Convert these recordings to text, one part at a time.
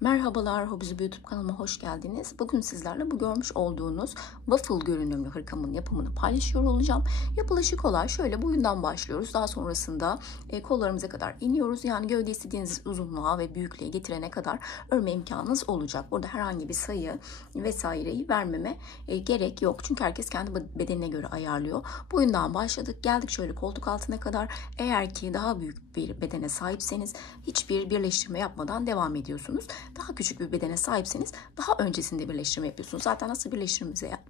Merhabalar, Hobbiz YouTube kanalıma hoş geldiniz. Bugün sizlerle bu görmüş olduğunuz waffle görünümlü hırkamın yapımını paylaşıyor olacağım. Yapılışı kolay. Şöyle boyundan başlıyoruz. Daha sonrasında kollarımıza kadar iniyoruz. Yani gövde istediğiniz uzunluğa ve büyüklüğe getirene kadar örme imkanınız olacak. Burada herhangi bir sayı vesaireyi vermeme gerek yok. Çünkü herkes kendi bedenine göre ayarlıyor. Boyundan başladık. Geldik şöyle koltuk altına kadar. Eğer ki daha büyük bir bedene sahipseniz hiçbir birleştirme yapmadan devam ediyorsunuz. Daha küçük bir bedene sahipseniz daha öncesinde birleştirme yapıyorsunuz. Zaten nasıl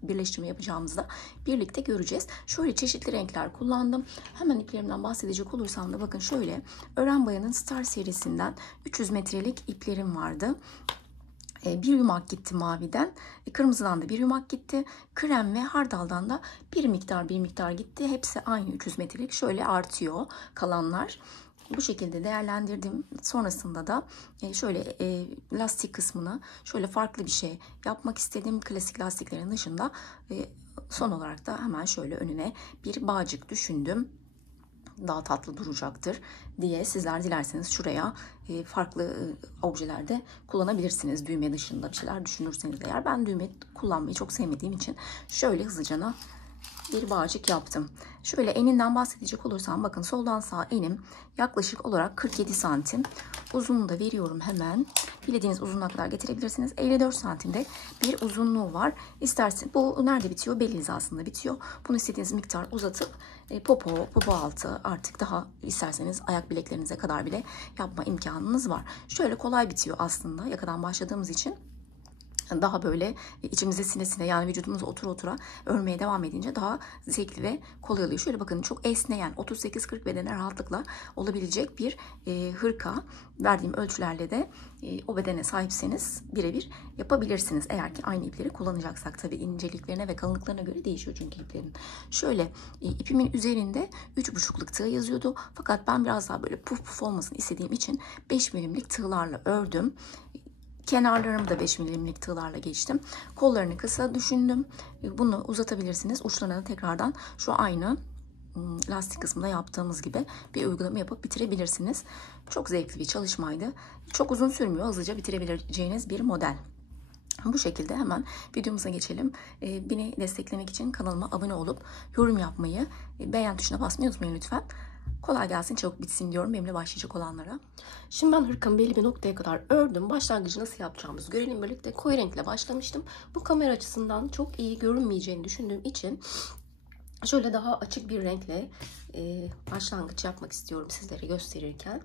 birleştirme yapacağımızı da birlikte göreceğiz. Şöyle çeşitli renkler kullandım. Hemen iplerimden bahsedecek olursam da bakın şöyle Ören Baya'nın Star serisinden 300 metrelik iplerim vardı. Bir yumak gitti maviden, kırmızıdan da bir yumak gitti, krem ve hardaldan da bir miktar gitti. Hepsi aynı 300 metrelik. Şöyle artıyor kalanlar. Bu şekilde değerlendirdim. Sonrasında da şöyle lastik kısmına şöyle farklı bir şey yapmak istedim. Klasik lastiklerin dışında son olarak da hemen şöyle önüne bir bağcık düşündüm. Daha tatlı duracaktır diye sizler dilerseniz şuraya farklı objelerde kullanabilirsiniz. Düğme dışında bir şeyler düşünürseniz eğer. Ben düğme kullanmayı çok sevmediğim için şöyle hızlıcana bir bağcık yaptım. Şöyle eninden bahsedecek olursam bakın soldan sağa enim yaklaşık olarak 47 santim. Uzunluğunu da veriyorum hemen. Dilediğiniz uzunluğa kadar getirebilirsiniz. 54 santimde bir uzunluğu var. İsterseniz bu nerede bitiyor? Bel hizasında bitiyor. Bunu istediğiniz miktar uzatıp popo altı artık daha isterseniz ayak bileklerinize kadar bile yapma imkanınız var. Şöyle kolay bitiyor aslında yakadan başladığımız için. Daha böyle içimize sine yani vücudumuz otura örmeye devam edince daha zevkli ve kolay oluyor. Şöyle bakın çok esneyen 38-40 bedene rahatlıkla olabilecek bir hırka. Verdiğim ölçülerle de o bedene sahipseniz birebir yapabilirsiniz. Eğer ki aynı ipleri kullanacaksak tabii inceliklerine ve kalınlıklarına göre değişiyor çünkü iplerin. Şöyle ipimin üzerinde 3,5'luk tığ yazıyordu. Fakat ben biraz daha böyle puf olmasını istediğim için 5 milimlik tığlarla ördüm. Kenarlarımı da 5 milimlik tığlarla geçtim. Kollarını kısa düşündüm. Bunu uzatabilirsiniz. Uçlarına da tekrardan şu aynı lastik kısmında yaptığımız gibi bir uygulama yapıp bitirebilirsiniz. Çok zevkli bir çalışmaydı. Çok uzun sürmüyor. Hızlıca bitirebileceğiniz bir model. Bu şekilde hemen videomuza geçelim. Beni desteklemek için kanalıma abone olup yorum yapmayı, beğen tuşuna basmayı unutmayın lütfen. Kolay gelsin, çabuk bitsin diyorum benimle başlayacak olanlara. Şimdi ben hırkamı belli bir noktaya kadar ördüm. Başlangıcı nasıl yapacağımızı görelim birlikte. Koyu renkle başlamıştım. Bu kamera açısından çok iyi görünmeyeceğini düşündüğüm için şöyle daha açık bir renkle başlangıç yapmak istiyorum sizlere gösterirken.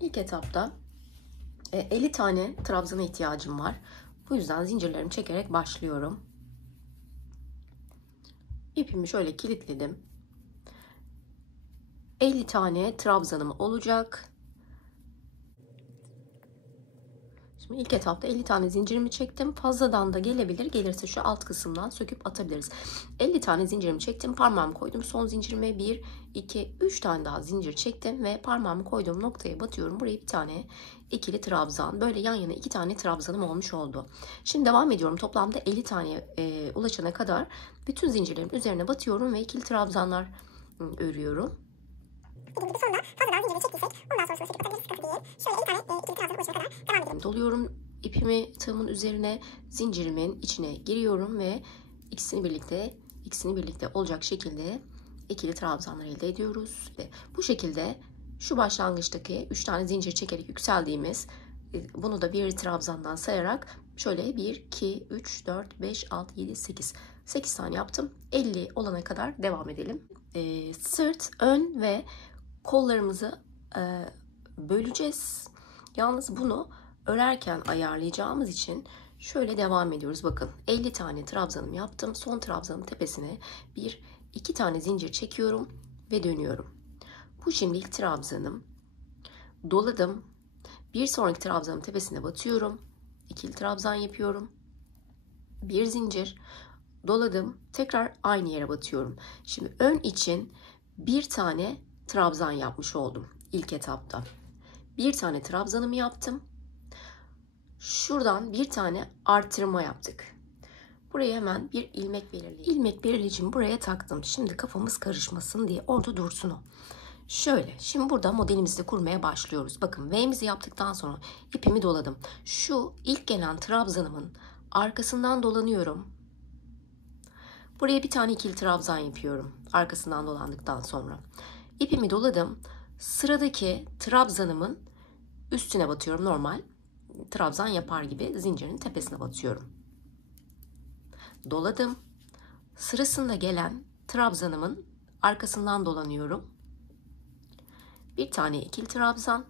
İlk etapta 50 tane trabzana ihtiyacım var. Bu yüzden zincirlerimi çekerek başlıyorum. İpimi şöyle kilitledim. 50 tane trabzanım olacak. Şimdi ilk etapta 50 tane zincirimi çektim. Fazladan da gelebilir. Gelirse şu alt kısımdan söküp atabiliriz. 50 tane zincirimi çektim. Parmağımı koydum. Son zincirime 1, 2, 3 tane daha zincir çektim. Ve parmağımı koyduğum noktaya batıyorum. Buraya bir tane ikili trabzan. Böyle yan yana 2 tane trabzanım olmuş oldu. Şimdi devam ediyorum. Toplamda 50 tane ulaşana kadar bütün zincirlerin üzerine batıyorum. Ve ikili trabzanlar örüyorum. Sonunda fazladan zinciri çektiysek ondan sonrasını söküp atabiliriz, sıkıntı değil. Şöyle 50 tane ikili trabzanın ulaşana kadar devam edelim. Doluyorum ipimi tığımın üzerine, zincirimin içine giriyorum ve ikisini birlikte olacak şekilde ikili trabzanlar elde ediyoruz. Ve bu şekilde şu başlangıçtaki 3 tane zincir çekerek yükseldiğimiz, bunu da bir trabzandan sayarak şöyle 1, 2, 3, 4, 5, 6, 7, 8 tane yaptım. 50 olana kadar devam edelim. Sırt, ön ve kollarımızı böleceğiz. Yalnız bunu örerken ayarlayacağımız için şöyle devam ediyoruz. Bakın 50 tane trabzanım yaptım. Son trabzanın tepesine 1, 2 tane zincir çekiyorum ve dönüyorum. Bu şimdi ilk trabzanım. Doladım. Bir sonraki trabzanın tepesine batıyorum. İkili trabzan yapıyorum. Bir zincir. Doladım. Tekrar aynı yere batıyorum. Şimdi ön için bir tane trabzan yapmış oldum ilk etapta. Bir tane trabzanımı yaptım. Şuradan bir tane artırma yaptık. Buraya hemen bir ilmek belirleyeceğim. İlmek belirleyicimi buraya taktım. Şimdi kafamız karışmasın diye orada dursun o. Şöyle, şimdi burada modelimizi de kurmaya başlıyoruz. Bakın V'mizi yaptıktan sonra ipimi doladım. Şu ilk gelen trabzanımın arkasından dolanıyorum. Buraya bir tane ikili trabzan yapıyorum. Arkasından dolandıktan sonra. İpimi doladım. Sıradaki trabzanımın üstüne batıyorum. Normal trabzan yapar gibi zincirin tepesine batıyorum. Doladım. Sırasında gelen trabzanımın arkasından dolanıyorum. Bir tane ikili trabzan.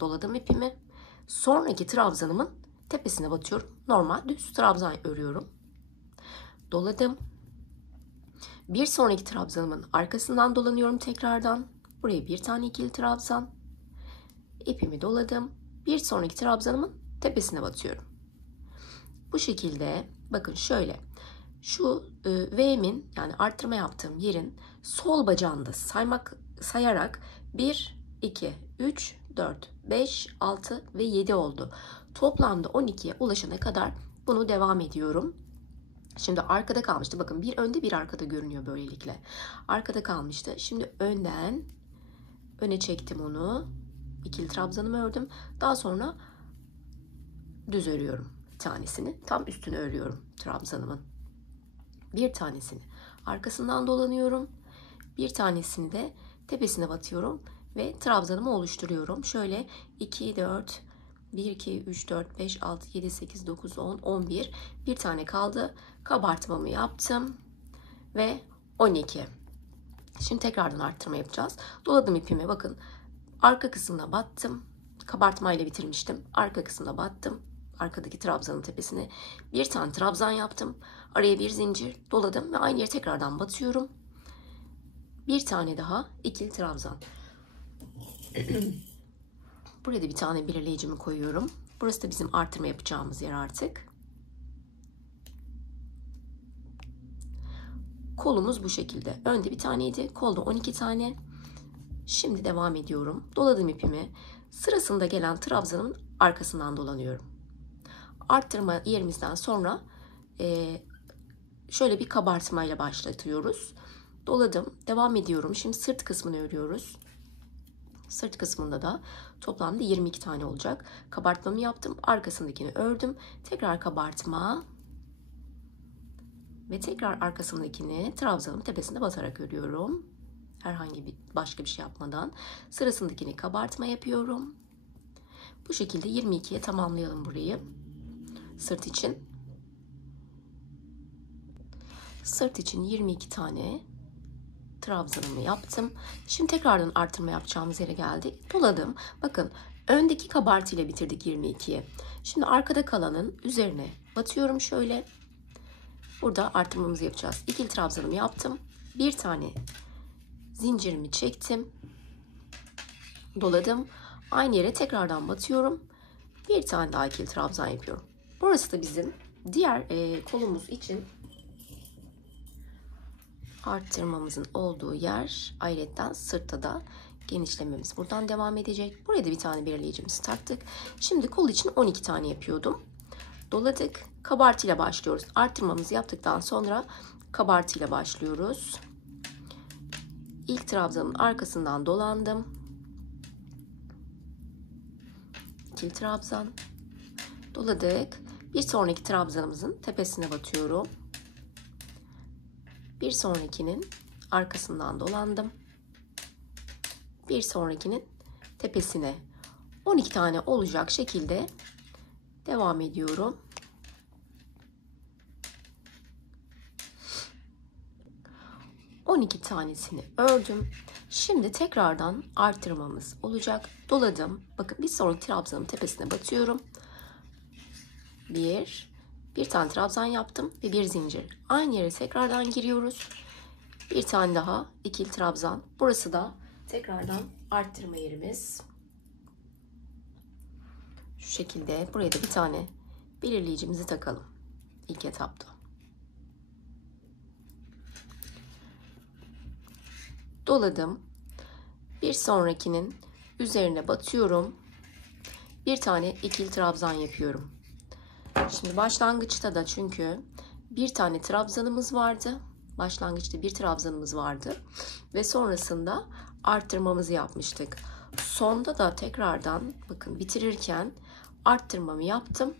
Doladım ipimi. Sonraki trabzanımın tepesine batıyorum. Normal düz trabzan örüyorum. Doladım. Bir sonraki trabzanımın arkasından dolanıyorum tekrardan. Buraya bir tane ikili trabzan. İpimi doladım. Bir sonraki trabzanımın tepesine batıyorum. Bu şekilde bakın şöyle. Şu V'min yani arttırma yaptığım yerin sol bacağında sayarak 1, 2, 3, 4, 5, 6 ve 7 oldu. Toplamda 12'ye ulaşana kadar bunu devam ediyorum. Şimdi arkada kalmıştı. Bakın bir önde bir arkada görünüyor böylelikle. Arkada kalmıştı. Şimdi öne çektim onu. İkili trabzanımı ördüm. Daha sonra düz örüyorum bir tanesini. Tam üstünü örüyorum trabzanımın. Bir tanesini arkasından dolanıyorum. Bir tanesini de tepesine batıyorum ve trabzanımı oluşturuyorum. Şöyle 2, 4, 1, 2, 3, 4, 5, 6, 7, 8, 9, 10, 11. Bir tane kaldı. Kabartmamı yaptım ve 12. Şimdi tekrardan arttırma yapacağız. Doladım ipimi. Bakın arka kısmına battım. Kabartmayla bitirmiştim. Arka kısmına battım. Arkadaki trabzanın tepesine bir tane trabzan yaptım. Araya bir zincir doladım ve aynı yere tekrardan batıyorum. Bir tane daha ikili trabzan. Buraya da bir tane belirleyicimi koyuyorum. Burası da bizim artırma yapacağımız yer artık. Kolumuz bu şekilde. Önde bir taneydi. Kolda 12 tane. Şimdi devam ediyorum. Doladım ipimi. Sırasında gelen trabzanın arkasından dolanıyorum. Arttırma yerimizden sonra şöyle bir kabartmayla başlatıyoruz. Doladım. Devam ediyorum. Şimdi sırt kısmını örüyoruz. Sırt kısmında da toplamda 22 tane olacak. Kabartmamı yaptım. Arkasındakini ördüm. Tekrar kabartma. Ve tekrar arkasındakini trabzanın tepesinde batarak örüyorum. Herhangi bir başka bir şey yapmadan. Sırasındakini kabartma yapıyorum. Bu şekilde 22'ye tamamlayalım burayı. Sırt için. Sırt için 22 tane trabzanımı yaptım. Şimdi tekrardan artırma yapacağımız yere geldik. Doladım. Bakın öndeki kabartıyla bitirdik 22'yi. Şimdi arkada kalanın üzerine batıyorum şöyle. Burada artırmamızı yapacağız. İkili trabzanımı yaptım. Bir tane zincirimi çektim. Doladım. Aynı yere tekrardan batıyorum. Bir tane daha ikili trabzan yapıyorum. Burası da bizim diğer kolumuz için arttırmamızın olduğu yer. Ayrıca sırtta da genişlememiz buradan devam edecek. Buraya da bir tane belirleyicimizi taktık. Şimdi kol için 12 tane yapıyordum. Doladık. Kabartıyla başlıyoruz. Arttırmamızı yaptıktan sonra kabartıyla başlıyoruz. İlk trabzanın arkasından dolandım. İkili trabzan. Doladık. Bir sonraki trabzanımızın tepesine batıyorum. Bir sonrakinin arkasından dolandım. Bir sonrakinin tepesine 12 tane olacak şekilde devam ediyorum. ...12 tanesini ördüm. Şimdi tekrardan artırmamız olacak. Doladım. Bakın bir sonraki trabzanın tepesine batıyorum. Bir tane trabzan yaptım ve bir zincir. Aynı yere tekrardan giriyoruz. Bir tane daha ikili trabzan. Burası da tekrardan arttırma yerimiz. Şu şekilde buraya da bir tane belirleyicimizi takalım. İlk etapta. Doladım. Bir sonrakinin üzerine batıyorum. Bir tane ikili trabzan yapıyorum. Şimdi başlangıçta da çünkü bir tane trabzanımız vardı. Başlangıçta bir trabzanımız vardı. Ve sonrasında arttırmamızı yapmıştık. Sonda da tekrardan bakın bitirirken arttırmamı yaptım.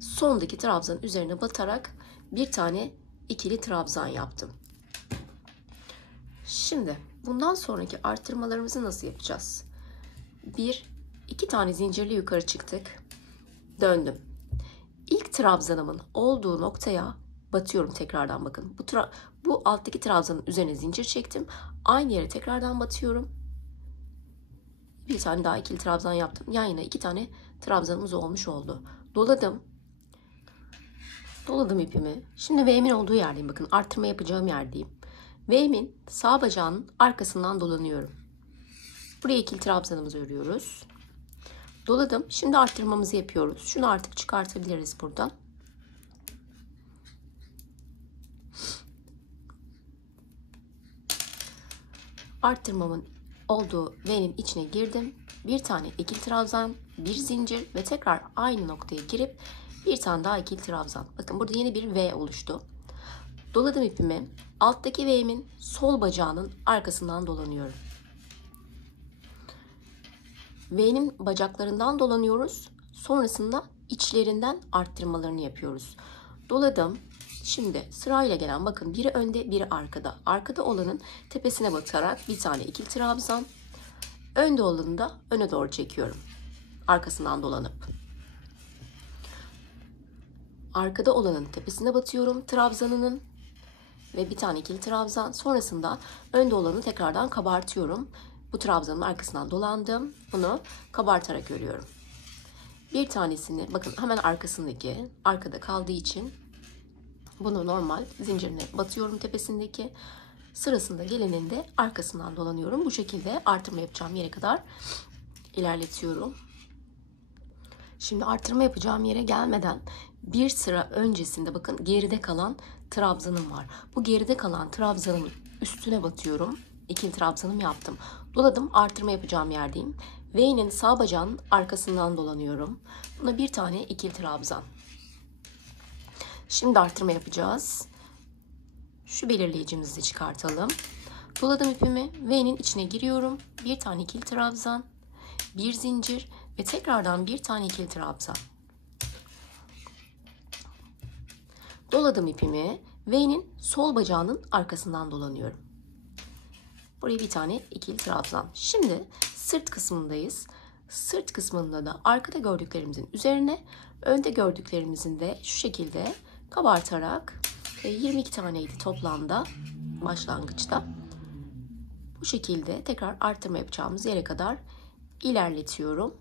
Sondaki trabzanın üzerine batarak bir tane ikili trabzan yaptım. Şimdi bundan sonraki arttırmalarımızı nasıl yapacağız? 2 tane zincirli yukarı çıktık. Döndüm. İlk trabzanımın olduğu noktaya batıyorum tekrardan bakın. Bu alttaki trabzanın üzerine zincir çektim. Aynı yere tekrardan batıyorum. Bir tane daha ikili trabzan yaptım. Yan yana 2 tane trabzanımız olmuş oldu. Doladım. Doladım ipimi. Şimdi V'min olduğu yerdeyim. Bakın arttırma yapacağım yerdeyim. V'min sağ bacağının arkasından dolanıyorum. Buraya ikili trabzanımızı örüyoruz. Doladım. Şimdi arttırmamızı yapıyoruz. Şunu artık çıkartabiliriz buradan. Arttırmamın olduğu V'nin içine girdim. Bir tane ikili trabzan, bir zincir ve tekrar aynı noktaya girip bir tane daha ikili trabzan. Bakın burada yeni bir V oluştu. Doladım ipimi. Alttaki V'min sol bacağının arkasından dolanıyorum. V'nin bacaklarından dolanıyoruz. Sonrasında içlerinden arttırmalarını yapıyoruz. Doladım. Şimdi sırayla gelen bakın biri önde biri arkada. Arkada olanın tepesine batarak bir tane ikili trabzan. Önde olanı da öne doğru çekiyorum. Arkasından dolanıp. Arkada olanın tepesine batıyorum trabzanının. Ve bir tane ikili trabzan. Sonrasında önde olanı tekrardan kabartıyorum. Bu trabzanın arkasından dolandım. Bunu kabartarak örüyorum. Bir tanesini bakın hemen arkasındaki arkada kaldığı için bunu normal zincirine batıyorum tepesindeki. Sırasında gelenin de arkasından dolanıyorum. Bu şekilde artırma yapacağım yere kadar ilerletiyorum. Şimdi artırma yapacağım yere gelmeden bir sıra öncesinde bakın geride kalan trabzanım var. Bu geride kalan trabzanımın üstüne batıyorum. İkili trabzanımı yaptım. Doladım, artırma yapacağım yerdeyim. V'nin sağ bacağının arkasından dolanıyorum. Buna bir tane ikili trabzan. Şimdi artırma yapacağız. Şu belirleyicimizi çıkartalım. Doladım ipimi. V'nin içine giriyorum. Bir tane ikili trabzan. Bir zincir ve tekrardan bir tane ikili trabzan. Doladım ipimi. V'nin sol bacağının arkasından dolanıyorum. Buraya bir tane ikili trabzan. Şimdi sırt kısmındayız. Sırt kısmında da arkada gördüklerimizin üzerine, önde gördüklerimizin de şu şekilde kabartarak 22 taneydi toplamda başlangıçta. Bu şekilde tekrar artırma yapacağımız yere kadar ilerletiyorum.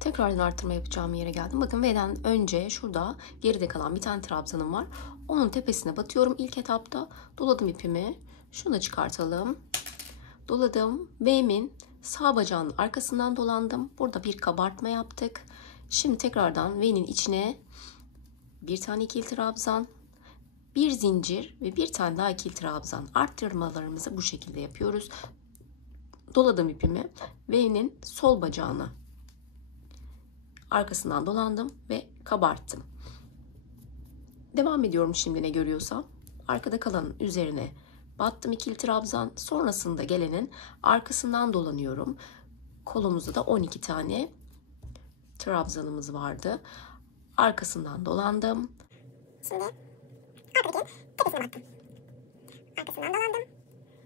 Tekrardan artırma yapacağım yere geldim. Bakın V'den önce şurada geride kalan bir tane trabzanım var. Onun tepesine batıyorum ilk etapta. Doladım ipimi. Şunu da çıkartalım. Doladım. V'min sağ bacağının arkasından dolandım. Burada bir kabartma yaptık. Şimdi tekrardan V'nin içine bir tane ikili trabzan, bir zincir ve bir tane daha ikili trabzan. Arttırmalarımızı bu şekilde yapıyoruz. Doladım ipimi. V'nin sol bacağına arkasından dolandım ve kabarttım. Devam ediyorum şimdi ne görüyorsam. Arkada kalanın üzerine battım ikili trabzan. Sonrasında gelenin arkasından dolanıyorum. Kolumuzda da 12 tane trabzanımız vardı. Arkasından dolandım. Şimdi arkadaki tepesine battım. Arkasından dolandım.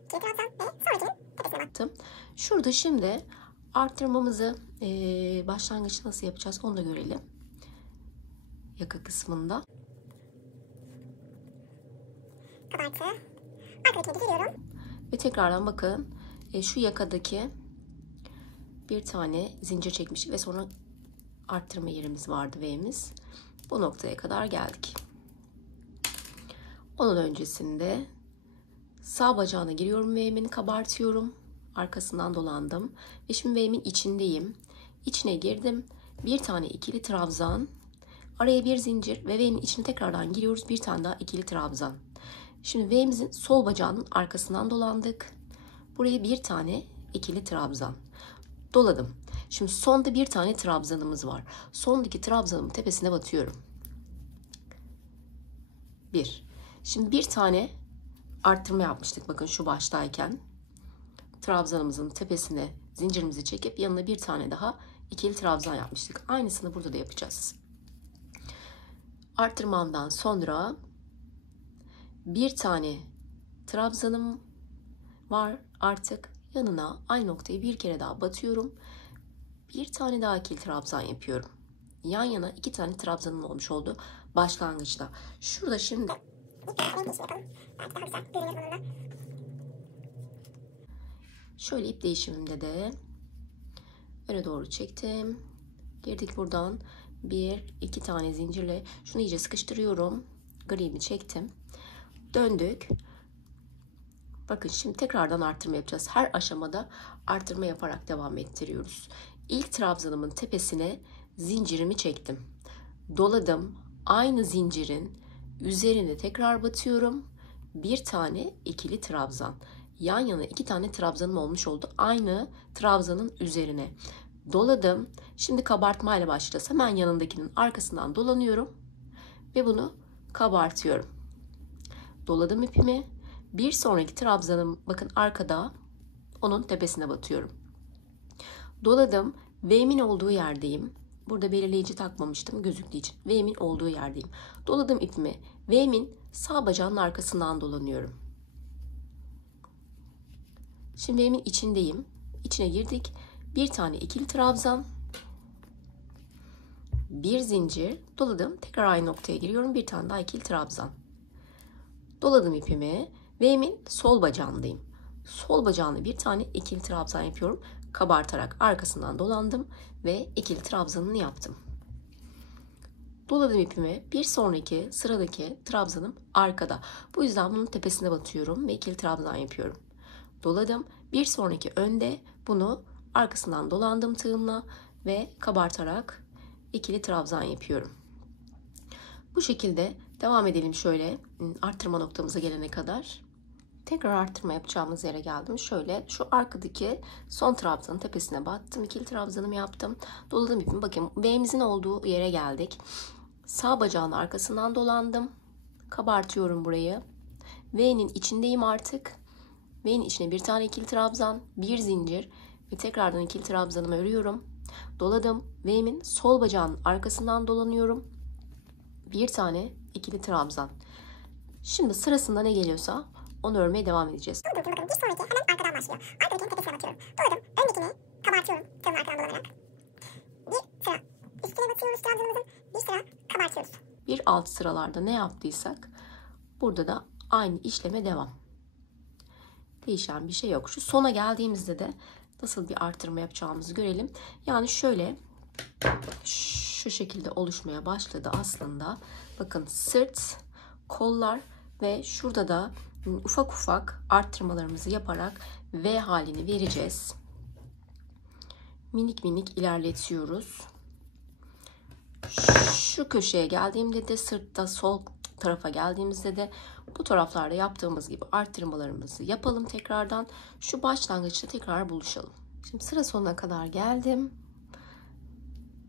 İkili trabzan ve sonrakinin tepesine battım. Şurada şimdi arttırmamızı başlangıç nasıl yapacağız onu da görelim. Yaka kısmında. Kabartı. Arkadakine giriyorum. Ve tekrardan bakın şu yakadaki bir tane zincir çekmiştik ve sonra arttırma yerimiz vardı V'miz. Bu noktaya kadar geldik. Onun öncesinde sağ bacağına giriyorum V'min, kabartıyorum. Arkasından dolandım. Ve şimdi V'min içindeyim. İçine girdim. Bir tane ikili trabzan. Araya bir zincir ve V'nin içine tekrardan giriyoruz. Bir tane daha ikili trabzan. Şimdi V'mizin sol bacağının arkasından dolandık. Buraya bir tane ikili trabzan. Doladım. Şimdi sonda bir tane trabzanımız var. Sondaki trabzanımın tepesine batıyorum. Bir. Şimdi bir tane arttırma yapmıştık bakın şu baştayken. trabzanımızın tepesine zincirimizi çekip yanına bir tane daha ikili trabzan yapmıştık. Aynısını burada da yapacağız. Arttırmamdan sonra bir tane trabzanım var artık. Yanına aynı noktayı bir kere daha batıyorum. Bir tane daha ikili trabzan yapıyorum. Yan yana 2 tane trabzanım olmuş oldu başlangıçta. Şurada şimdi şöyle ip değişimimde de öne doğru çektim. Girdik buradan. 1-2 tane zincirle şunu iyice sıkıştırıyorum. Gri'mi çektim. Döndük. Bakın şimdi tekrardan arttırma yapacağız. Her aşamada arttırma yaparak devam ettiriyoruz. İlk trabzanımın tepesine zincirimi çektim. Doladım. Aynı zincirin üzerine tekrar batıyorum. Bir tane ikili trabzan. Yan yana 2 tane trabzanım olmuş oldu. Aynı trabzanın üzerine. Doladım. Şimdi kabartmayla başlayacağız. Hemen yanındakinin arkasından dolanıyorum. Ve bunu kabartıyorum. Doladım ipimi. Bir sonraki trabzanım bakın arkada. Onun tepesine batıyorum. Doladım. V'min olduğu yerdeyim. Burada belirleyici takmamıştım gözüktüğü için. V'min olduğu yerdeyim. Doladım ipimi. V'min sağ bacağının arkasından dolanıyorum. Şimdi V'min içindeyim. İçine girdik. Bir tane ikili trabzan. Bir zincir. Doladım. Tekrar aynı noktaya giriyorum. Bir tane daha ikili trabzan. Doladım ipimi. V'min sol bacağındayım. Sol bacağına bir tane ikili trabzan yapıyorum. Kabartarak arkasından dolandım ve ikili trabzanını yaptım. Doladım ipimi. Bir sonraki sıradaki trabzanım arkada. Bu yüzden bunun tepesine batıyorum ve ikili trabzan yapıyorum. Doladım. Bir sonraki önde. Bunu arkasından dolandım tığımla ve kabartarak ikili trabzan yapıyorum. Bu şekilde devam edelim şöyle arttırma noktamıza gelene kadar. Tekrar arttırma yapacağımız yere geldim. Şöyle şu arkadaki son trabzanın tepesine battım. İkili trabzanımı yaptım. Doladım ipimi. Bakın V'mizin olduğu yere geldik. Sağ bacağın arkasından dolandım. Kabartıyorum burayı. V'nin içindeyim artık. V'nin içine bir tane ikili trabzan, bir zincir ve tekrardan ikili trabzanımı örüyorum. Doladım. V'min sol bacağının arkasından dolanıyorum. Bir tane ikili trabzan. Şimdi sırasında ne geliyorsa onu örmeye devam edeceğiz. Durdum bakın bir sonraki hemen arkadan başlıyor. Arkadakinin tepesine batıyorum. Doladım. Öndekini kabartıyorum. Tığımın arkadan dolanarak. Bir sıra üstüne batıyoruz trabzanımızın. Bir sıra kabartıyoruz. Bir alt sıralarda ne yaptıysak burada da aynı işleme devam. Değişen bir şey yok. Şu sona geldiğimizde de nasıl bir artırma yapacağımızı görelim. Yani şöyle şu şekilde oluşmaya başladı aslında. Bakın sırt, kollar ve şurada da ufak ufak arttırmalarımızı yaparak V halini vereceğiz. Minik minik ilerletiyoruz. Şu köşeye geldiğimde de sırtta sol tarafa geldiğimizde de bu taraflarda yaptığımız gibi arttırmalarımızı yapalım tekrardan. Şu başlangıçta tekrar buluşalım. Şimdi sıra sonuna kadar geldim.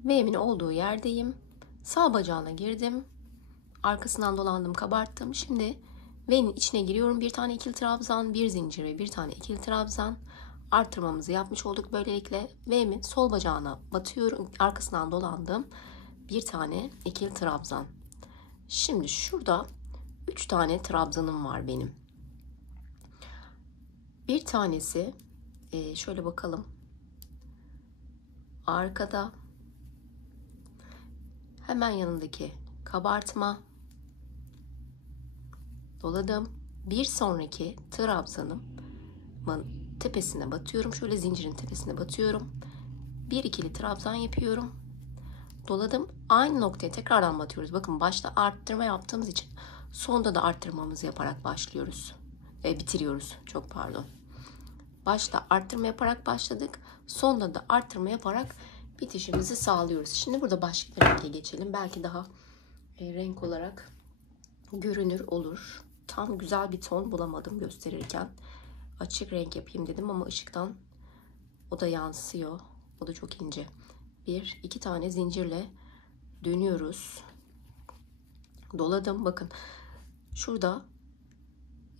V'min olduğu yerdeyim. Sağ bacağına girdim. Arkasından dolandım, kabarttım. Şimdi V'nin içine giriyorum. Bir tane ikili trabzan, bir zincir ve bir tane ikili trabzan. Arttırmamızı yapmış olduk böylelikle. V'min sol bacağına batıyorum. Arkasından dolandım. Bir tane ikili trabzan. Şimdi şurada 3 tane trabzanım var benim. Bir tanesi şöyle bakalım. Arkada. Hemen yanındaki kabartma. Doladım. Bir sonraki trabzanımın tepesine batıyorum. Şöyle zincirin tepesine batıyorum. Bir ikili trabzan yapıyorum. Doladım. Aynı noktaya tekrardan batıyoruz. Bakın başta arttırma yaptığımız için sonda da arttırmamızı yaparak başlıyoruz. Bitiriyoruz. Çok pardon. Başta arttırma yaparak başladık. Sonda da arttırma yaparak bitişimizi sağlıyoruz. Şimdi burada başka bir renge geçelim. Belki daha renk olarak görünür olur. Tam güzel bir ton bulamadım gösterirken. Açık renk yapayım dedim ama ışıktan o da yansıyor. O da çok ince. Bir, iki tane zincirle dönüyoruz. Doladım. Bakın şurada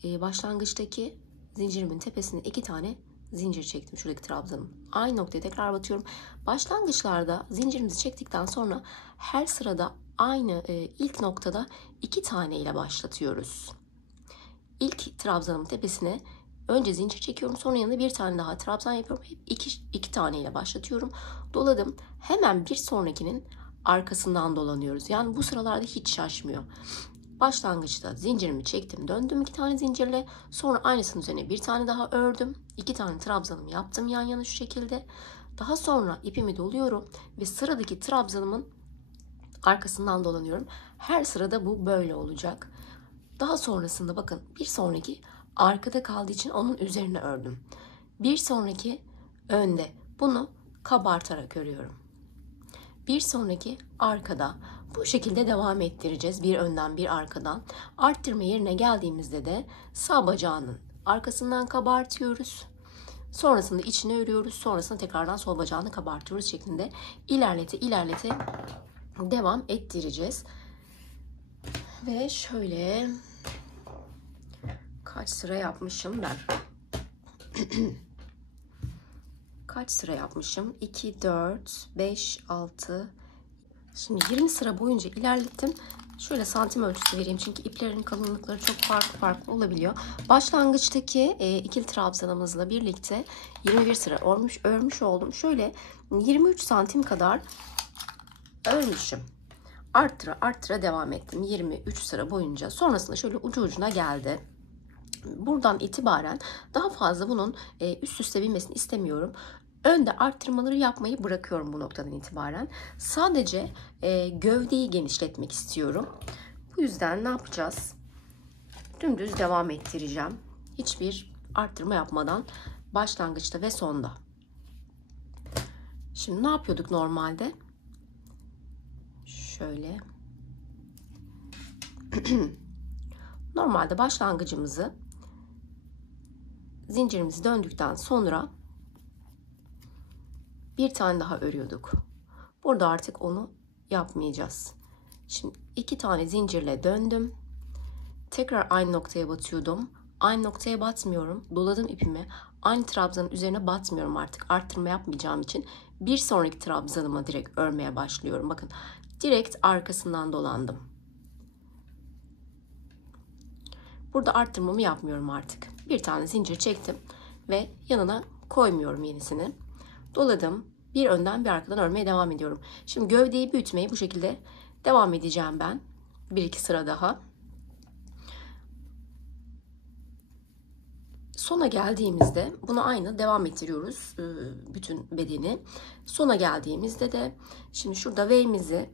başlangıçtaki zincirimin tepesine 2 tane zincir çektim şuradaki trabzanım. Aynı noktaya tekrar batıyorum. Başlangıçlarda zincirimizi çektikten sonra her sırada aynı ilk noktada 2 tane ile başlatıyoruz. İlk trabzanın tepesine önce zincir çekiyorum, sonra yanına bir tane daha trabzan yapıyorum. Hep iki tane ile başlatıyorum. Doladım. Hemen bir sonrakinin arkasından dolanıyoruz. Yani bu sıralarda hiç şaşmıyor. Başlangıçta zincirimi çektim, döndüm 2 tane zincirle. Sonra aynısının üzerine bir tane daha ördüm. 2 tane trabzanımı yaptım yan yana şu şekilde. Daha sonra ipimi doluyorum ve sıradaki trabzanımın arkasından dolanıyorum. Her sırada bu böyle olacak. Daha sonrasında bakın bir sonraki arkada kaldığı için onun üzerine ördüm. Bir sonraki önde. Bunu kabartarak örüyorum. Bir sonraki arkada. Bu şekilde devam ettireceğiz. Bir önden bir arkadan. Arttırma yerine geldiğimizde de sağ bacağının arkasından kabartıyoruz. Sonrasında içine örüyoruz. Sonrasında tekrardan sol bacağını kabartıyoruz şeklinde ilerlete devam ettireceğiz. Ve şöyle kaç sıra yapmışım ben? Kaç sıra yapmışım? 2, 4, 5, 6. Şimdi 20 sıra boyunca ilerlettim. Şöyle santim ölçüsü vereyim çünkü iplerin kalınlıkları çok farklı olabiliyor. Başlangıçtaki ikili trabzanımızla birlikte 21 sıra örmüş oldum. Şöyle 23 santim kadar örmüşüm. Arttıra devam ettim 23 sıra boyunca. Sonrasında şöyle ucu ucuna geldi. Buradan itibaren daha fazla bunun üst üste binmesini istemiyorum. Önde arttırmaları yapmayı bırakıyorum bu noktadan itibaren. Sadece gövdeyi genişletmek istiyorum. Bu yüzden ne yapacağız? Dümdüz devam ettireceğim. Hiçbir arttırma yapmadan başlangıçta ve sonda. Şimdi ne yapıyorduk normalde? Şöyle. Normalde başlangıcımızı zincirimizi döndükten sonra bir tane daha örüyorduk. Burada artık onu yapmayacağız. Şimdi 2 tane zincirle döndüm. Tekrar aynı noktaya batıyordum. Aynı noktaya batmıyorum. Doladım ipimi. Aynı trabzanın üzerine batmıyorum artık. Arttırma yapmayacağım için bir sonraki trabzanıma direkt örmeye başlıyorum. Bakın direkt arkasından dolandım. Burada arttırmamı yapmıyorum artık. Bir tane zincir çektim ve yanına koymuyorum yenisini. Doladım. Bir önden bir arkadan örmeye devam ediyorum. Şimdi gövdeyi büyütmeyi bu şekilde devam edeceğim ben. 1-2 sıra daha. Sona geldiğimizde bunu aynı devam ettiriyoruz. Bütün bedeni. Sona geldiğimizde de şimdi şurada V'mizi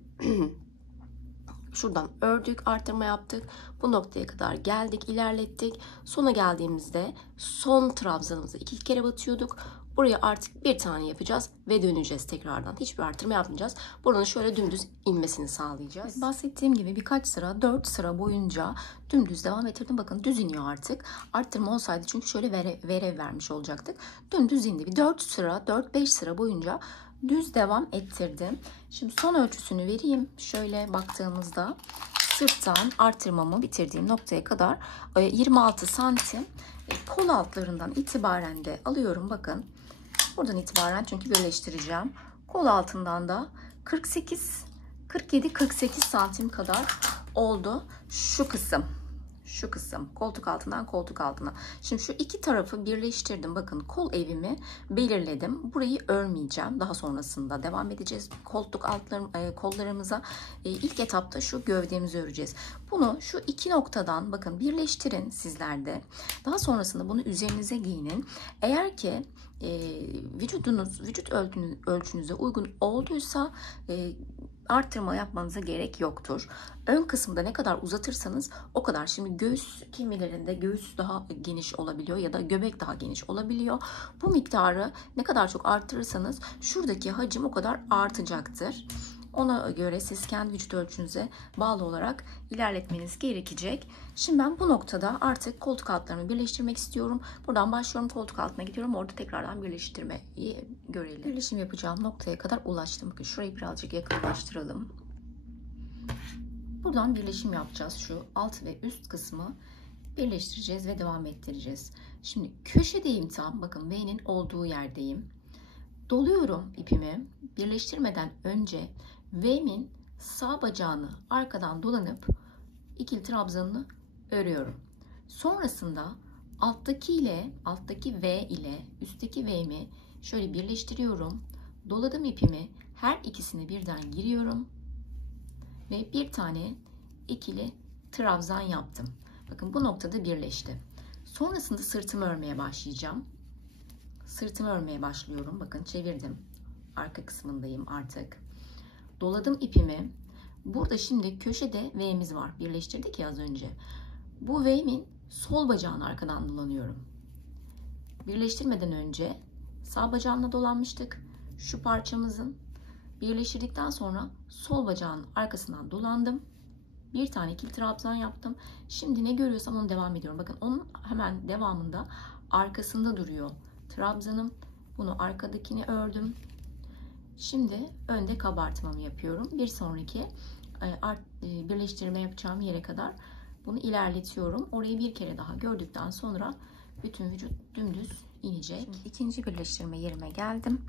şuradan ördük, arttırma yaptık. Bu noktaya kadar geldik, ilerlettik. Sona geldiğimizde son trabzanımızı 2 kere batıyorduk. Buraya artık bir tane yapacağız ve döneceğiz tekrardan. Hiçbir arttırma yapmayacağız. Buranın şöyle dümdüz inmesini sağlayacağız. Evet, bahsettiğim gibi birkaç sıra, 4 sıra boyunca dümdüz devam ettirdim. Bakın düz iniyor artık. Arttırma olsaydı çünkü şöyle verev vermiş olacaktık. Dümdüz indi. Bir 4 sıra, 4-5 sıra boyunca düz devam ettirdim. Şimdi son ölçüsünü vereyim. Şöyle baktığımızda sırttan arttırmamı bitirdiğim noktaya kadar 26 santim. Kol altlarından itibaren de alıyorum. Bakın buradan itibaren çünkü birleştireceğim. Kol altından da 47-48 santim kadar oldu şu kısım. Şu kısım koltuk altından koltuk altına. Şimdi şu iki tarafı birleştirdim. Bakın kol evimi belirledim. Burayı örmeyeceğim. Daha sonrasında devam edeceğiz. Kollarımıza ilk etapta şu gövdemizi öreceğiz. Bunu şu iki noktadan bakın birleştirin sizler de. Daha sonrasında bunu üzerinize giyinin. Eğer ki vücut ölçünüze uygun olduysa arttırma yapmanıza gerek yoktur. Ön kısımda ne kadar uzatırsanız o kadar. Şimdi göğüs kimilerinde göğüs daha geniş olabiliyor ya da göbek daha geniş olabiliyor. Bu miktarı ne kadar çok arttırırsanız şuradaki hacim o kadar artacaktır. Ona göre siz kendi vücut ölçünüze bağlı olarak ilerletmeniz gerekecek. Şimdi ben bu noktada artık koltuk altlarımı birleştirmek istiyorum. Buradan başlıyorum, koltuk altına gidiyorum. Orada tekrardan birleştirmeyi görelim. Birleşim yapacağım noktaya kadar ulaştım. Bakın şurayı birazcık yakınlaştıralım. Buradan birleşim yapacağız. Şu alt ve üst kısmı birleştireceğiz ve devam ettireceğiz. Şimdi köşedeyim tam. Bakın V'nin olduğu yerdeyim. Doluyorum ipimi. Birleştirmeden önce V'min sağ bacağını arkadan dolanıp ikili trabzanını örüyorum. Sonrasında alttaki V ile üstteki V'mi şöyle birleştiriyorum. Doladım ipimi. Her ikisini birden giriyorum. Ve bir tane ikili trabzan yaptım. Bakın bu noktada birleşti. Sonrasında sırtımı örmeye başlayacağım. Sırtımı örmeye başlıyorum. Bakın çevirdim. Arka kısmındayım artık. Doladım ipimi. Burada şimdi köşede V'miz var. Birleştirdik ya az önce. Bu V'min sol bacağını arkadan dolanıyorum. Birleştirmeden önce sağ bacağına dolanmıştık. Şu parçamızın birleştirdikten sonra sol bacağın arkasından dolandım. Bir tane ikili trabzan yaptım. Şimdi ne görüyorsam onu devam ediyorum. Bakın onun hemen devamında arkasında duruyor trabzanım. Bunu arkadakini ördüm. Şimdi önde kabartmamı yapıyorum. Bir sonraki birleştirme yapacağım yere kadar bunu ilerletiyorum. Orayı bir kere daha gördükten sonra bütün vücut dümdüz inecek. Şimdi ikinci birleştirme yerime geldim.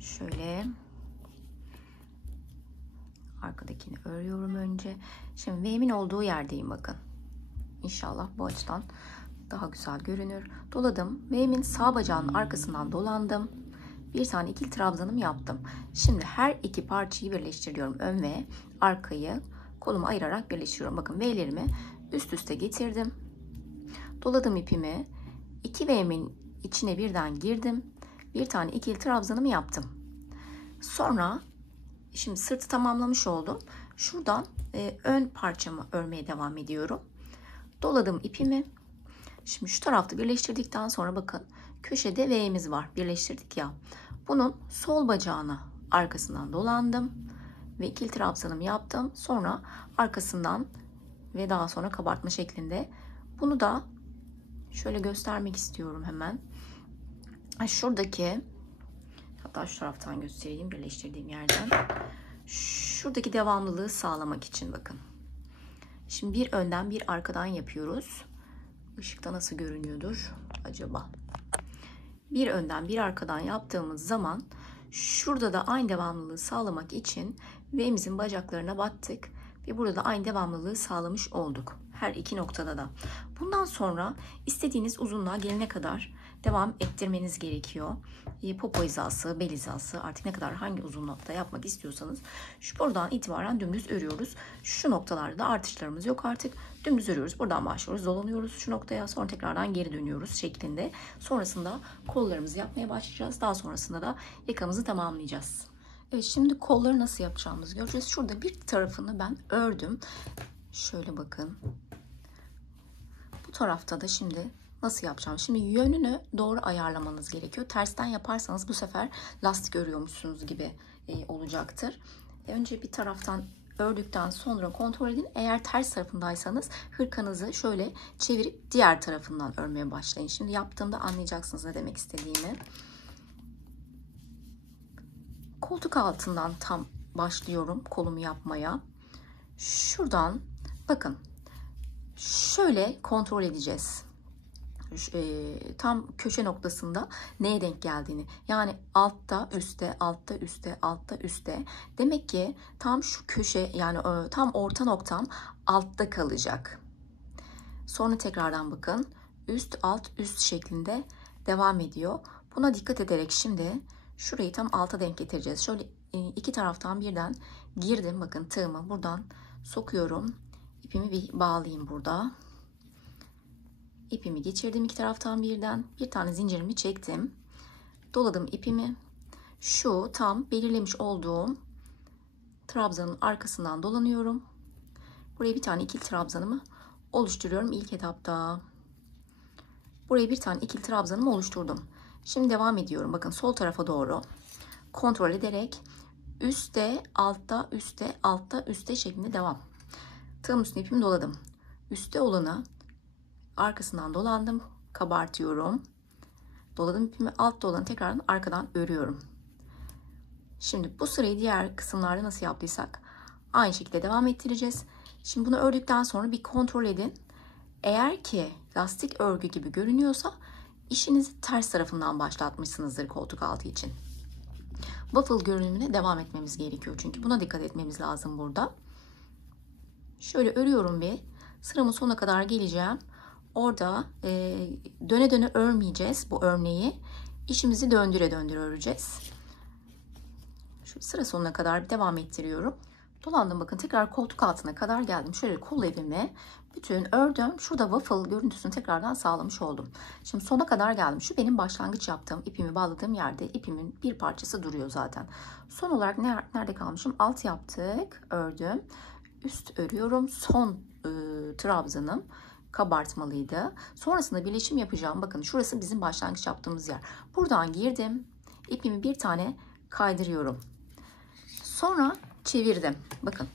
Şöyle arkadakini örüyorum önce. Şimdi V'min olduğu yerdeyim bakın. İnşallah bu açıdan daha güzel görünür. Doladım. V'min sağ bacağının arkasından dolandım. Bir tane ikili trabzanım yaptım. Şimdi her iki parçayı birleştiriyorum. Ön ve arkayı kolumu ayırarak birleştiriyorum. Bakın V'lerimi üst üste getirdim. Doladım ipimi. 2 V'min içine birden girdim. Bir tane ikili trabzanımı yaptım. Sonra şimdi sırtı tamamlamış oldum. Şuradan ön parçamı örmeye devam ediyorum. Doladım ipimi. Şimdi şu tarafta birleştirdikten sonra bakın köşede V'miz var. Birleştirdik ya. Bunun sol bacağına arkasından dolandım. Ve ikili trabzanımı yaptım. Sonra arkasından ve daha sonra kabartma şeklinde. Bunu da şöyle göstermek istiyorum hemen. Şuradaki, hatta şu taraftan göstereyim birleştirdiğim yerden. Şuradaki devamlılığı sağlamak için bakın. Şimdi bir önden bir arkadan yapıyoruz. Işıkta nasıl görünüyordur acaba? Bir önden bir arkadan yaptığımız zaman şurada da aynı devamlılığı sağlamak için V'mizin bacaklarına battık ve burada da aynı devamlılığı sağlamış olduk. Her iki noktada da. Bundan sonra istediğiniz uzunluğa gelene kadar devam ettirmeniz gerekiyor. Popo hizası, bel hizası, artık ne kadar hangi uzunlukta yapmak istiyorsanız buradan itibaren dümdüz örüyoruz. Şu noktalarda artışlarımız yok artık. Dümdüz örüyoruz. Buradan başlıyoruz. Dolanıyoruz şu noktaya. Sonra tekrardan geri dönüyoruz şeklinde. Sonrasında kollarımızı yapmaya başlayacağız. Daha sonrasında da yakamızı tamamlayacağız. Evet, şimdi kolları nasıl yapacağımızı göreceğiz. Şurada bir tarafını ben ördüm. Şöyle bakın. Bu tarafta da şimdi nasıl yapacağım? Şimdi yönünü doğru ayarlamanız gerekiyor. Tersten yaparsanız bu sefer lastik örüyormuşsunuz gibi olacaktır. Önce bir taraftan ördükten sonra kontrol edin. Eğer ters tarafındaysanız hırkanızı şöyle çevirip diğer tarafından örmeye başlayın. Şimdi yaptığımda anlayacaksınız ne demek istediğimi. Koltuk altından tam başlıyorum kolumu yapmaya. Şuradan bakın şöyle kontrol edeceğiz. Tam köşe noktasında neye denk geldiğini, yani altta üstte, altta üstte, altta üstte, demek ki tam şu köşe, yani tam orta noktam altta kalacak. Sonra tekrardan bakın üst alt üst şeklinde devam ediyor. Buna dikkat ederek şimdi şurayı tam alta denk getireceğiz. Şöyle iki taraftan birden girdim, bakın tığımı buradan sokuyorum, ipimi bir bağlayayım burada. İpimi geçirdim iki taraftan birden. Bir tane zincirimi çektim. Doladım ipimi. Şu tam belirlemiş olduğum trabzanın arkasından dolanıyorum. Buraya bir tane ikili trabzanımı oluşturuyorum ilk etapta. Buraya bir tane ikili trabzanımı oluşturdum. Şimdi devam ediyorum. Bakın sol tarafa doğru kontrol ederek üstte, altta, üstte, altta, üstte şeklinde devam. Tığın üstüne ipimi doladım. Üstte olanı arkasından dolandım, kabartıyorum. Doladım ipimi, altta olanı tekrardan arkadan örüyorum. Şimdi bu sırayı diğer kısımlarda nasıl yaptıysak aynı şekilde devam ettireceğiz. Şimdi bunu ördükten sonra bir kontrol edin. Eğer ki lastik örgü gibi görünüyorsa işinizi ters tarafından başlatmışsınızdır koltuk altı için. Waffle görünümüne devam etmemiz gerekiyor. Çünkü buna dikkat etmemiz lazım burada. Şöyle örüyorum bir. Sıramın sonuna kadar geleceğim. Orada döne döne örmeyeceğiz bu örneği. İşimizi döndüre döndüre öreceğiz. Şu sıra sonuna kadar bir devam ettiriyorum. Dolandım, bakın tekrar koltuk altına kadar geldim. Şöyle kol evimi bütün ördüm. Şurada waffle görüntüsünü tekrardan sağlamış oldum. Şimdi sona kadar geldim. Şu benim başlangıç yaptığım, ipimi bağladığım yerde ipimin bir parçası duruyor zaten. Son olarak nerede kalmışım? Alt yaptık, ördüm. Üst örüyorum. Son trabzanım kabartmalıydı. Sonrasında birleşim yapacağım. Bakın şurası bizim başlangıç yaptığımız yer. Buradan girdim. İpimi bir tane kaydırıyorum. Sonra çevirdim. Bakın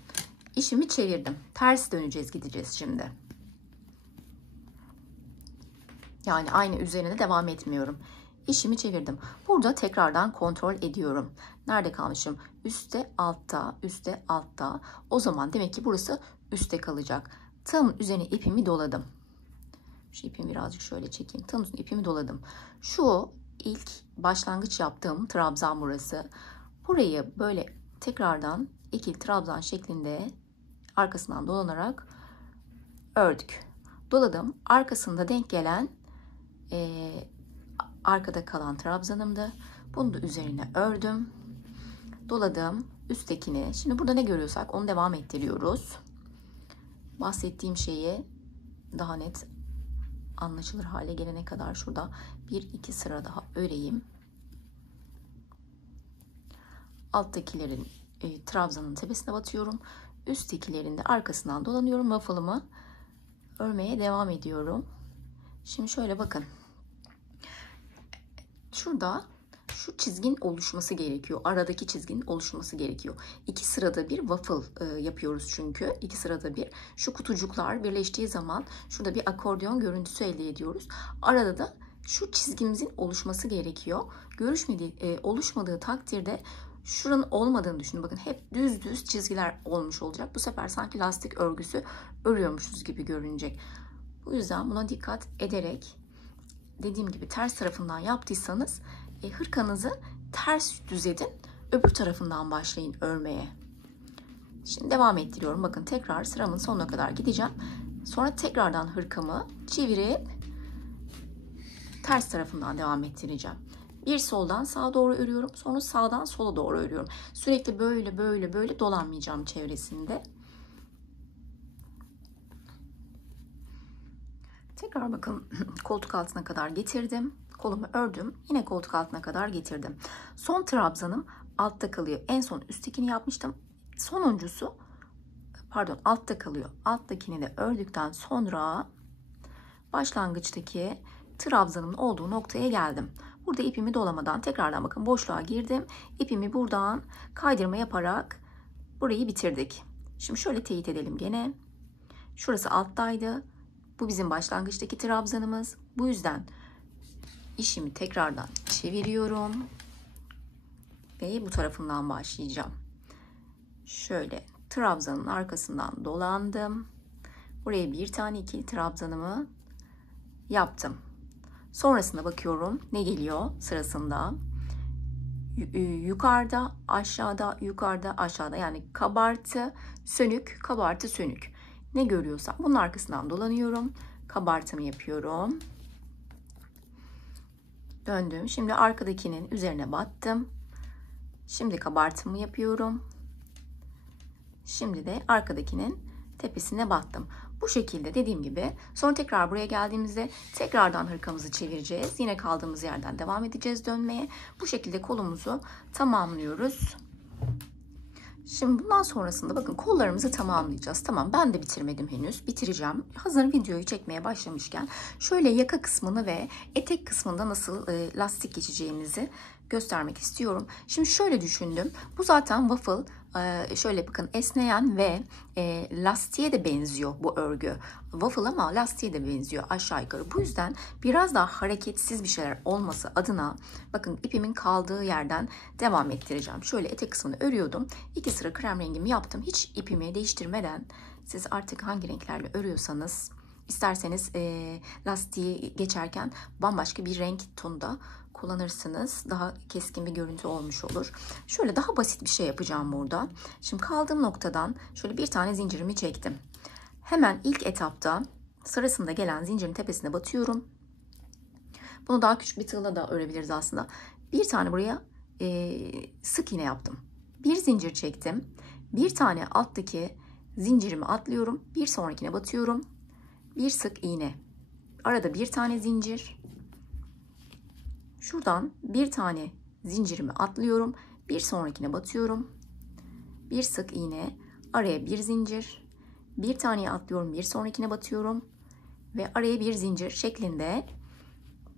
işimi çevirdim. Ters döneceğiz, gideceğiz şimdi. Yani aynı üzerine devam etmiyorum. İşimi çevirdim. Burada tekrardan kontrol ediyorum. Nerede kalmışım? Üstte, altta, üstte, altta. O zaman demek ki burası üstte kalacak. Tam üzerine ipimi doladım. Şu ipimi birazcık şöyle çekeyim. Tam üzerine ipimi doladım. Şu ilk başlangıç yaptığım trabzan burası. Burayı böyle tekrardan ikili trabzan şeklinde arkasından dolanarak ördük. Doladım. Arkasında denk gelen arkada kalan trabzanımdı. Bunu da üzerine ördüm. Doladım. Üsttekini. Şimdi burada ne görüyorsak onu devam ettiriyoruz. Bahsettiğim şeyi daha net anlaşılır hale gelene kadar şurada 1-2 sıra daha öreyim. Alttakilerin trabzanın tepesine batıyorum. Üsttekilerin de arkasından dolanıyorum. Waffle'ımı örmeye devam ediyorum. Şimdi şöyle bakın. Şurada şu çizgin oluşması gerekiyor. Aradaki çizginin oluşması gerekiyor. 2 sırada bir waffle yapıyoruz çünkü. 2 sırada bir. Şu kutucuklar birleştiği zaman şurada bir akordeon görüntüsü elde ediyoruz. Arada da şu çizgimizin oluşması gerekiyor. Oluşmadığı takdirde şuranın olmadığını düşünün. Bakın hep düz düz çizgiler olmuş olacak. Bu sefer sanki lastik örgüsü örüyormuşuz gibi görünecek. Bu yüzden buna dikkat ederek, dediğim gibi ters tarafından yaptıysanız hırkanızı ters düz edin. Öbür tarafından başlayın örmeye. Şimdi devam ettiriyorum. Bakın tekrar sıramın sonuna kadar gideceğim. Sonra tekrardan hırkamı çevirip ters tarafından devam ettireceğim. Bir soldan sağa doğru örüyorum. Sonra sağdan sola doğru örüyorum. Sürekli böyle dolanmayacağım çevresinde. Tekrar bakın koltuk altına kadar getirdim. Kolumu ördüm. Yine koltuk altına kadar getirdim. Son trabzanım altta kalıyor. En son üsttekini yapmıştım. Sonuncusu altta kalıyor. Alttakini de ördükten sonra başlangıçtaki trabzanın olduğu noktaya geldim. Burada ipimi dolamadan tekrardan bakın boşluğa girdim. İpimi buradan kaydırma yaparak burayı bitirdik. Şimdi şöyle teyit edelim gene. Şurası alttaydı. Bu bizim başlangıçtaki trabzanımız. Bu yüzden işimi tekrardan çeviriyorum. Ve bu tarafından başlayacağım. Şöyle trabzanın arkasından dolandım. Buraya bir tane ikili trabzanımı yaptım. Sonrasında bakıyorum ne geliyor sırasında. Yukarıda, aşağıda, yukarıda, aşağıda. Yani kabartı, sönük, kabartı, sönük. Ne görüyorsam bunun arkasından dolanıyorum. Kabartımı yapıyorum. Döndüm. Şimdi arkadakinin üzerine battım. Şimdi kabartımı yapıyorum. Şimdi de arkadakinin tepesine battım. Bu şekilde dediğim gibi sonra tekrar buraya geldiğimizde tekrardan hırkamızı çevireceğiz. Yine kaldığımız yerden devam edeceğiz dönmeye. Bu şekilde kolumuzu tamamlıyoruz. Şimdi bundan sonrasında bakın kollarımızı tamamlayacağız. Tamam, ben de bitirmedim henüz. Bitireceğim. Hazır videoyu çekmeye başlamışken şöyle yaka kısmını ve etek kısmında nasıl lastik geçeceğimizi göstermek istiyorum. Şimdi şöyle düşündüm. Bu zaten waffle. Şöyle bakın esneyen ve lastiğe de benziyor bu örgü. Waffle ama lastiğe de benziyor aşağı yukarı. Bu yüzden biraz daha hareketsiz bir şeyler olması adına bakın ipimin kaldığı yerden devam ettireceğim. Şöyle etek kısmını örüyordum. 2 sıra krem rengimi yaptım. Hiç ipimi değiştirmeden siz artık hangi renklerle örüyorsanız İsterseniz lastiği geçerken bambaşka bir renk tonunda kullanırsınız. Daha keskin bir görüntü olmuş olur. Şöyle daha basit bir şey yapacağım burada. Şimdi kaldığım noktadan şöyle bir tane zincirimi çektim. Hemen ilk etapta sırasında gelen zincirin tepesine batıyorum. Bunu daha küçük bir tığla da örebiliriz aslında. Bir tane buraya sık iğne yaptım. Bir zincir çektim. Bir tane alttaki zincirimi atlıyorum. Bir sonrakine batıyorum. Bir sık iğne. Arada bir tane zincir. Şuradan bir tane zincirimi atlıyorum. Bir sonrakine batıyorum. Bir sık iğne. Araya bir zincir. Bir taneye atlıyorum. Bir sonrakine batıyorum. Ve araya bir zincir şeklinde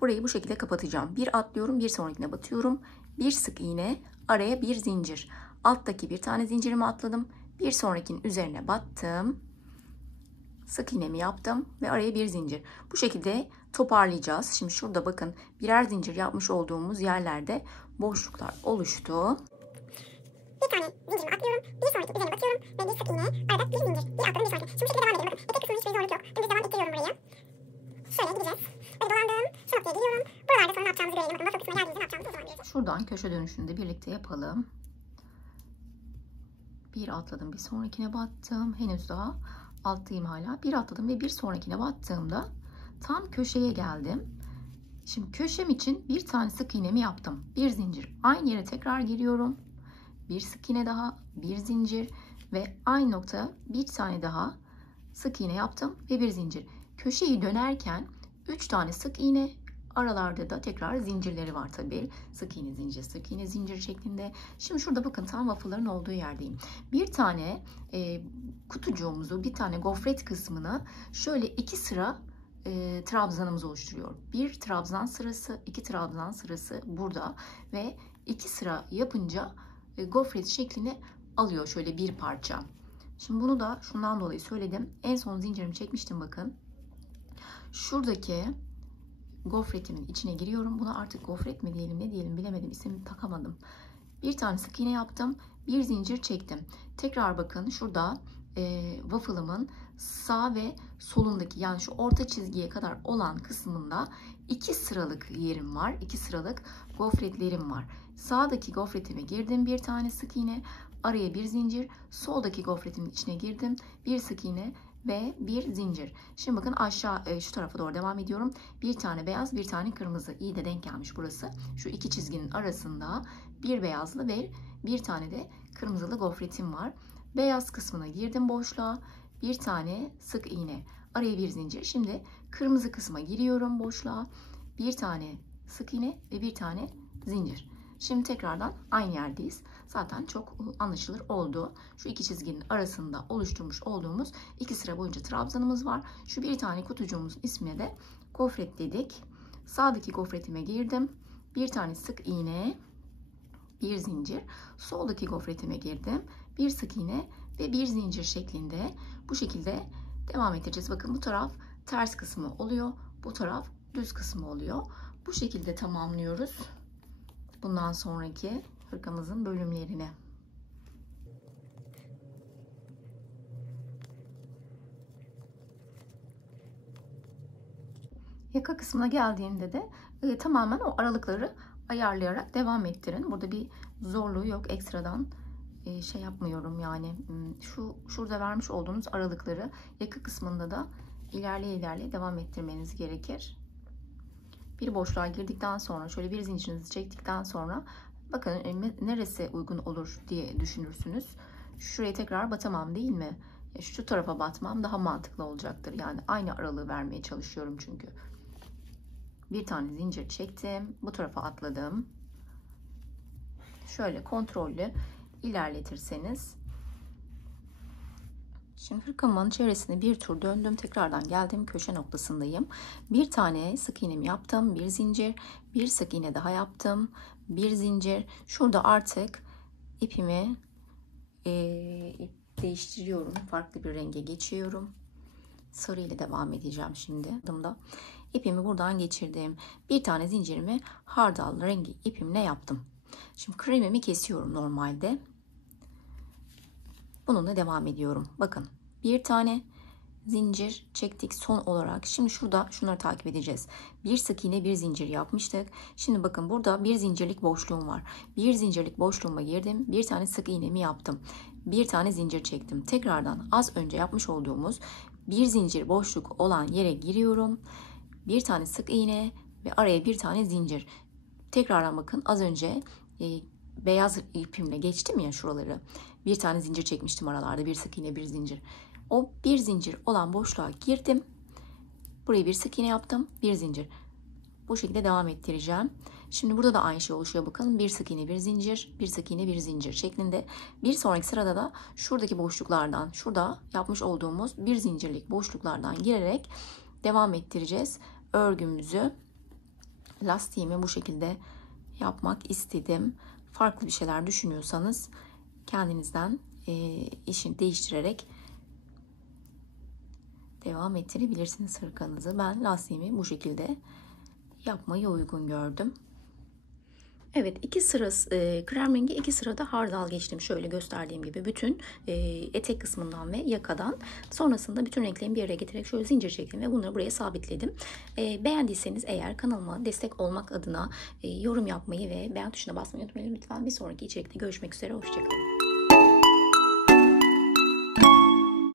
burayı bu şekilde kapatacağım. Bir atlıyorum. Bir sonrakine batıyorum. Bir sık iğne. Araya bir zincir. Alttaki bir tane zincirimi atladım. Bir sonrakinin üzerine battım. Sık iğnemi yaptım ve araya bir zincir. Bu şekilde toparlayacağız. Şimdi şurada bakın birer zincir yapmış olduğumuz yerlerde boşluklar oluştu. Bir tane zincirimi atlıyorum. Bir sonraki üzerine batıyorum. Ve bir sık iğne. Arada bir zincir. Bir atladım bir sonraki. Şimdi bu şekilde devam edelim. Bakın etek kısmının hiçbir zorluk yok. Dümdüz devam ettiriyorum burayı. Şöyle gideceğiz. Böyle dolandığım şu noktaya geliyorum. Buralarda sonra ne yapacağımızı görelim. Bakın waffle kısmına geldiğimizde ne yapacağımızı o zaman göreceğiz. Şuradan köşe dönüşünü de birlikte yapalım. Bir atladım, bir sonrakine battım. Henüz daha alttayım hala. Bir atladım ve bir sonrakine battığımda tam köşeye geldim. Şimdi köşem için bir tane sık iğnemi yaptım. Bir zincir. Aynı yere tekrar giriyorum. Bir sık iğne daha, bir zincir ve aynı noktaya bir tane daha sık iğne yaptım ve bir zincir. Köşeyi dönerken 3 tane sık iğne, aralarda da tekrar zincirleri var tabii. Sık iğne zincir, sık iğne zincir şeklinde. Şimdi şurada bakın tam waffle'ların olduğu yerdeyim. Bir tane kutucuğumuzu, bir tane gofret kısmını şöyle 2 sıra trabzanımız oluşturuyor. Bir trabzan sırası, 2 trabzan sırası burada ve 2 sıra yapınca gofret şeklini alıyor şöyle bir parça. Şimdi bunu da şundan dolayı söyledim. En son zincirimi çekmiştim bakın. Şuradaki gofretimin içine giriyorum. Buna artık gofret mi diyelim ne diyelim bilemedim. İsim takamadım. Bir tane sık iğne yaptım. Bir zincir çektim. Tekrar bakın şurada waffle'ımın sağ ve solundaki yani şu orta çizgiye kadar olan kısmında 2 sıralık yerim var. 2 sıralık gofretlerim var. Sağdaki gofretime girdim bir tane sık iğne. Araya bir zincir. Soldaki gofretimin içine girdim. Bir sık iğne ve bir zincir. Şimdi bakın aşağı şu tarafa doğru devam ediyorum. Bir tane beyaz, bir tane kırmızı. İyi de denk gelmiş burası. Şu iki çizginin arasında bir beyazlı ve bir tane de kırmızılı gofretim var. Beyaz kısmına girdim boşluğa. Bir tane sık iğne. Araya bir zincir. Şimdi kırmızı kısma giriyorum boşluğa. Bir tane sık iğne ve bir tane zincir. Şimdi tekrardan aynı yerdeyiz. Zaten çok anlaşılır oldu. Şu iki çizginin arasında oluşturmuş olduğumuz 2 sıra boyunca trabzanımız var. Şu bir tane kutucuğumuzun ismine de gofret dedik. Sağdaki gofretime girdim. Bir tane sık iğne, bir zincir. Soldaki gofretime girdim. Bir sık iğne ve bir zincir şeklinde bu şekilde devam edeceğiz. Bakın bu taraf ters kısmı oluyor. Bu taraf düz kısmı oluyor. Bu şekilde tamamlıyoruz. Bundan sonraki hırkamızın bölümlerini. Yaka kısmına geldiğinde de tamamen o aralıkları ayarlayarak devam ettirin. Burada bir zorluğu yok. Ekstradan şey yapmıyorum yani. Şurada vermiş olduğunuz aralıkları yaka kısmında da ilerleye devam ettirmeniz gerekir. Bir boşluğa girdikten sonra şöyle bir zincirinizi çektikten sonra bakın neresi uygun olur diye düşünürsünüz. Şuraya tekrar batamam değil mi? Şu tarafa batmam daha mantıklı olacaktır. Yani aynı aralığı vermeye çalışıyorum çünkü. Bir tane zincir çektim. Bu tarafa atladım. Şöyle kontrollü ilerletirseniz. Şimdi hırkamın çevresini bir tur döndüm. Tekrardan geldim. Köşe noktasındayım. Bir tane sık iğnemi yaptım. Bir zincir. Bir sık iğne daha yaptım. Bir zincir. Şurada artık ipimi değiştiriyorum. Farklı bir renge geçiyorum. Sarı ile devam edeceğim şimdi. İpimi buradan geçirdim. Bir tane zincirimi hardal rengi ipimle yaptım. Şimdi kremimi kesiyorum normalde. Bununla devam ediyorum. Bakın bir tane zincir çektik son olarak. Şimdi şurada şunları takip edeceğiz. Bir sık iğne, bir zincir yapmıştık. Şimdi bakın burada bir zincirlik boşluğum var. Bir zincirlik boşluğuma girdim. Bir tane sık iğnemi yaptım. Bir tane zincir çektim. Tekrardan az önce yapmış olduğumuz bir zincir boşluk olan yere giriyorum. Bir tane sık iğne ve araya bir tane zincir. Tekrardan bakın, az önce beyaz ipimle geçtim ya şuraları. Bir tane zincir çekmiştim aralarda. Bir sık iğne, bir zincir. O bir zincir olan boşluğa girdim. Buraya bir sık iğne yaptım. Bir zincir. Bu şekilde devam ettireceğim. Şimdi burada da aynı şey oluşuyor bakın. Bir sık iğne, bir zincir, bir sık iğne, bir zincir şeklinde. Bir sonraki sırada da şuradaki boşluklardan, şurada yapmış olduğumuz bir zincirlik boşluklardan girerek devam ettireceğiz. Örgümüzü, lastiğimi bu şekilde yapmak istedim. Farklı bir şeyler düşünüyorsanız kendinizden işini değiştirerek devam ettirebilirsiniz hırkanızı. Ben lastiğimi bu şekilde yapmayı uygun gördüm. Evet, iki sıra krem rengi, iki sırada hardal geçtim. Şöyle gösterdiğim gibi bütün etek kısmından ve yakadan. Sonrasında bütün renklerimi bir araya getirerek şöyle zincir çektim ve bunları buraya sabitledim. Beğendiyseniz eğer kanalıma destek olmak adına yorum yapmayı ve beğen tuşuna basmayı unutmayın lütfen. Bir sonraki içerikte görüşmek üzere. Hoşçakalın.